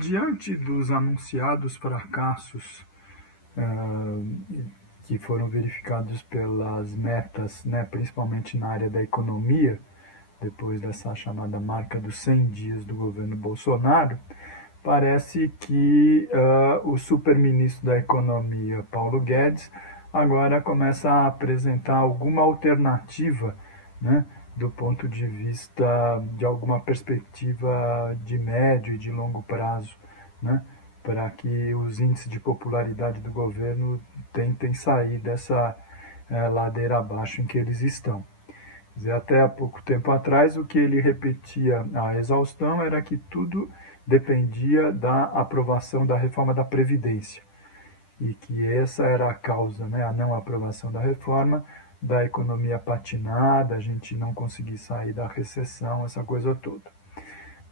Diante dos anunciados fracassos que foram verificados pelas metas, né, principalmente na área da economia, depois dessa chamada marca dos 100 dias do governo Bolsonaro, parece que o superministro da Economia, Paulo Guedes, agora começa a apresentar alguma alternativa, né, do ponto de vista de alguma perspectiva de médio e de longo prazo, né, para que os índices de popularidade do governo tentem sair dessa ladeira abaixo em que eles estão. Quer dizer, até há pouco tempo atrás, o que ele repetia à exaustão era que tudo dependia da aprovação da reforma da Previdência e que essa era a causa, né, a não aprovação da reforma, da economia patinada, a gente não conseguir sair da recessão, essa coisa toda.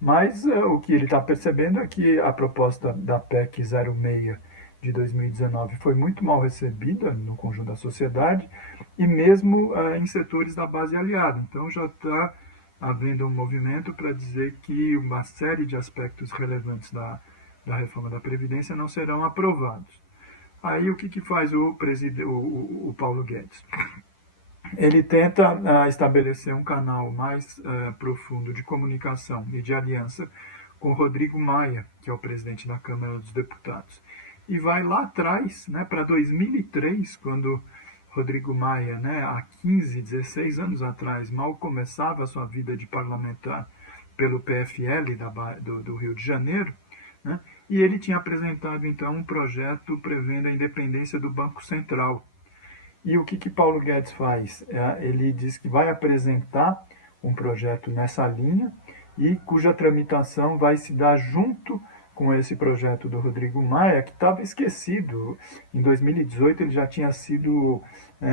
Mas o que ele está percebendo é que a proposta da PEC 06 de 2019 foi muito mal recebida no conjunto da sociedade e mesmo em setores da base aliada. Então já está havendo um movimento para dizer que uma série de aspectos relevantes da reforma da Previdência não serão aprovados. Aí o que faz o Paulo Guedes? Ele tenta estabelecer um canal mais profundo de comunicação e de aliança com Rodrigo Maia, que é o presidente da Câmara dos Deputados. E vai lá atrás, né, para 2003, quando Rodrigo Maia, né, há 15, 16 anos atrás, mal começava a sua vida de parlamentar pelo PFL do Rio de Janeiro, né, e ele tinha apresentado então um projeto prevendo a independência do Banco Central. E o que Paulo Guedes faz? Ele diz que vai apresentar um projeto nessa linha e cuja tramitação vai se dar junto com esse projeto do Rodrigo Maia, que estava esquecido. Em 2018 ele já tinha sido,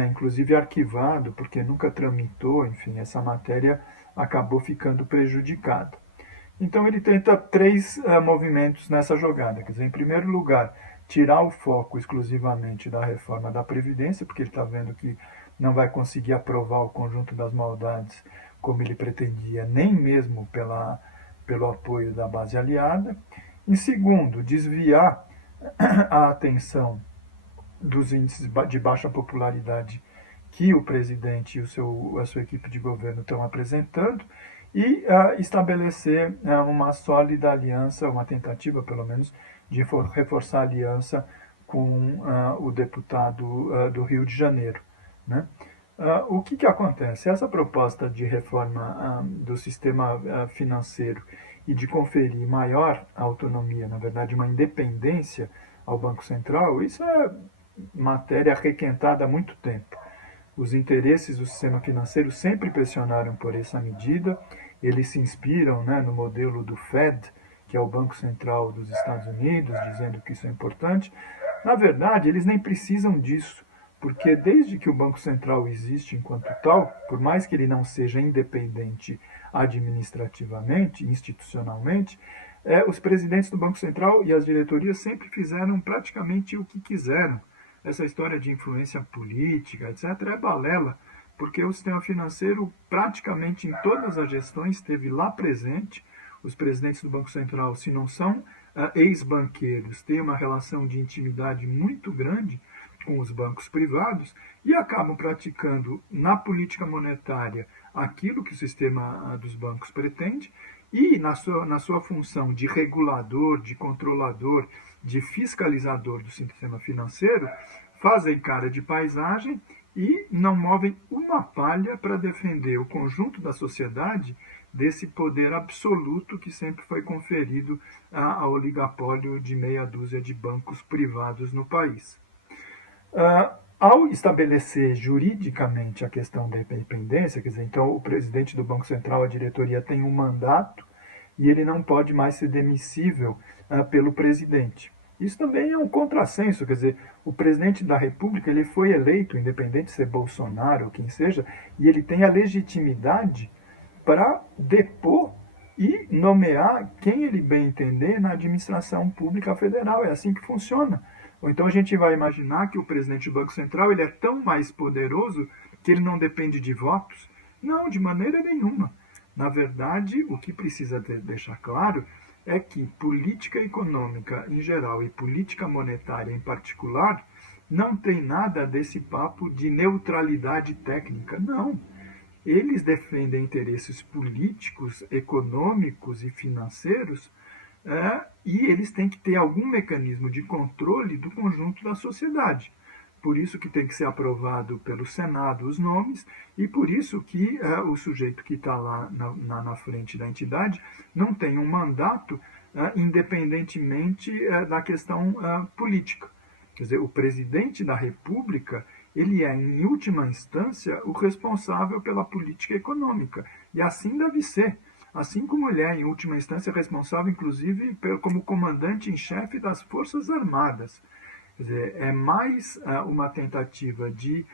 inclusive, arquivado, porque nunca tramitou, enfim, essa matéria acabou ficando prejudicada. Então ele tenta três movimentos nessa jogada. Quer dizer, em primeiro lugar, tirar o foco exclusivamente da reforma da Previdência, porque ele está vendo que não vai conseguir aprovar o conjunto das maldades como ele pretendia, nem mesmo pelo apoio da base aliada. Em segundo, desviar a atenção dos índices de baixa popularidade que o presidente e a sua equipe de governo estão apresentando e estabelecer uma sólida aliança, uma tentativa pelo menos, de reforçar a aliança com o deputado do Rio de Janeiro. Né? O que acontece? Essa proposta de reforma do sistema financeiro e de conferir maior autonomia, na verdade uma independência ao Banco Central, isso é matéria requentada há muito tempo. Os interesses do sistema financeiro sempre pressionaram por essa medida. Eles se inspiram, né, no modelo do Fed, que é o Banco Central dos Estados Unidos, dizendo que isso é importante. Na verdade, eles nem precisam disso, porque desde que o Banco Central existe enquanto tal, por mais que ele não seja independente administrativamente, institucionalmente, os presidentes do Banco Central e as diretorias sempre fizeram praticamente o que quiseram. Essa história de influência política, etc., é balela, porque o sistema financeiro, praticamente em todas as gestões, esteve lá presente. Os presidentes do Banco Central, se não são ex-banqueiros, têm uma relação de intimidade muito grande com os bancos privados e acabam praticando na política monetária aquilo que o sistema dos bancos pretende e na sua função de regulador, de controlador, de fiscalizador do sistema financeiro, fazem cara de paisagem e não movem uma palha para defender o conjunto da sociedade desse poder absoluto que sempre foi conferido ao oligopólio de meia dúzia de bancos privados no país. Ao estabelecer juridicamente a questão da independência, quer dizer, então o presidente do Banco Central, a diretoria, tem um mandato e ele não pode mais ser demissível pelo presidente. Isso também é um contrassenso, quer dizer, o presidente da República ele foi eleito, independente de ser Bolsonaro ou quem seja, e ele tem a legitimidade para depor e nomear quem ele bem entender na administração pública federal. É assim que funciona. Ou então a gente vai imaginar que o presidente do Banco Central ele é tão mais poderoso que ele não depende de votos? Não, de maneira nenhuma. Na verdade, o que precisa deixar claro é que política econômica em geral e política monetária em particular não tem nada desse papo de neutralidade técnica, não. Eles defendem interesses políticos, econômicos e financeiros, e eles têm que ter algum mecanismo de controle do conjunto da sociedade. Por isso que tem que ser aprovado pelo Senado os nomes e por isso que o sujeito que está lá na frente da entidade não tem um mandato independentemente da questão política. Quer dizer, o presidente da República, ele é, em última instância, o responsável pela política econômica. E assim deve ser. Assim como ele é, em última instância, responsável, inclusive, como comandante em chefe das Forças Armadas. Quer dizer, é mais uma tentativa de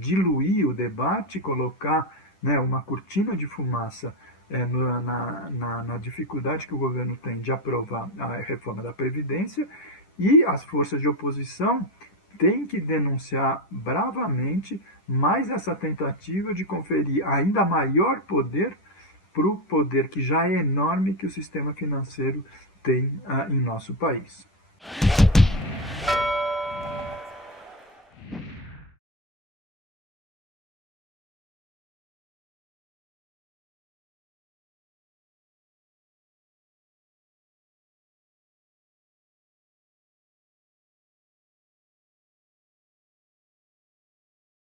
diluir o debate, colocar, né, uma cortina de fumaça na dificuldade que o governo tem de aprovar a reforma da Previdência, e as forças de oposição têm que denunciar bravamente mais essa tentativa de conferir ainda maior poder para o poder que já é enorme que o sistema financeiro tem em nosso país.